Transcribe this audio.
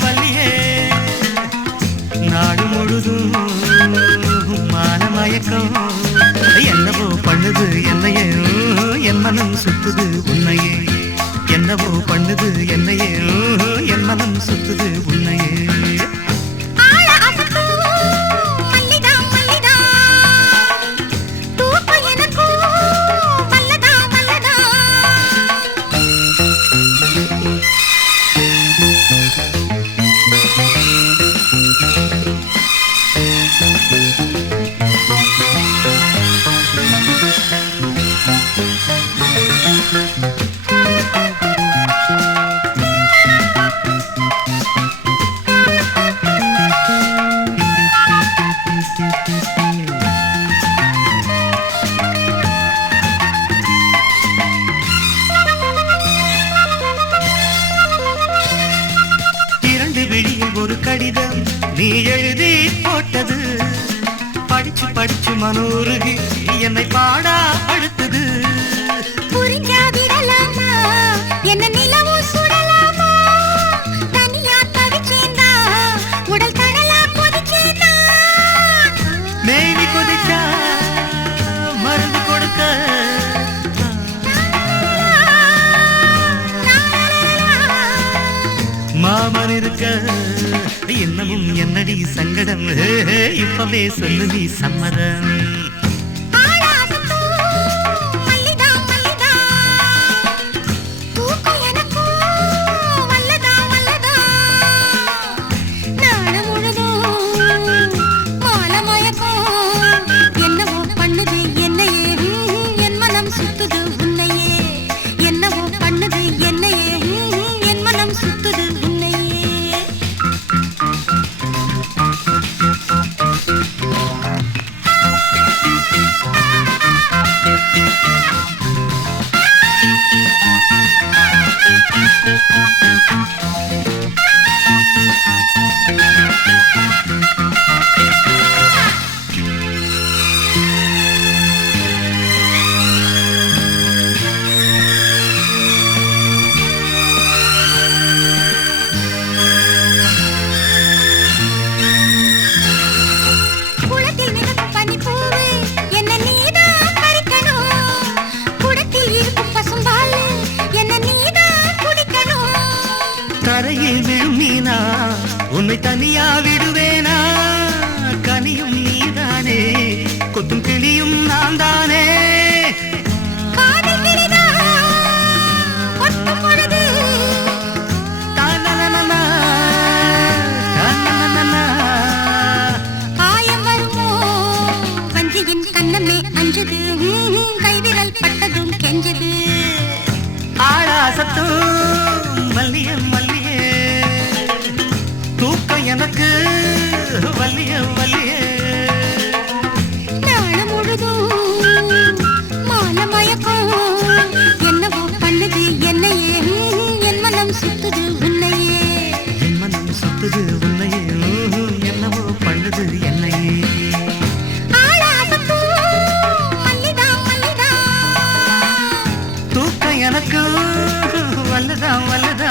வள்ளியே நாடு முழுதும் மானமயக்கம் என்னவோ பண்ணுது என்னையே என் மனம் சுத்துது உன்னையே என்னவோ பண்ணுது என்னையே என் மனம் சுத்துது உன்னையே ஒரு கடிதம் நீ எழுதி போட்டது படிச்சு படிச்சு மனோருகி என்னை பாடா படுத்தது புரிஞ்சாதிடலாமா என்ன நிலவும் சுடலாமா தனியா தவிச்சேந்தா உடல் தடலா கொதிச்சேந்தா மேனி கொதிச்சா மருந்து கொடுக்க மாமன் இருக்க இன்னமும் என்னடி சங்கடம் இப்பவே சொல்லு நீ சம்மதம் கரையில் விழும் மீனா உன்னை தனியா விடுவேனா கனியும் நீதானே கொத்தும் கிளியும் நான் தானே கண்ணமே அஞ்சது கைவிரல் பட்டதும் கெஞ்சது ஆழாசத்தும் மல்லிய மல்லியே தூக்கம் எனக்கு வல்லிய வல்லியே நாள முழுதும் மான மயக்கம் என்னவோ பண்ணுது என்னையே என் மனம் சுத்துது உன்னையே என் மனம் சுத்துது உன்னையே என்னவோ பண்ணுது என்னையே எனக்கு வல்லதான் வல்லதான்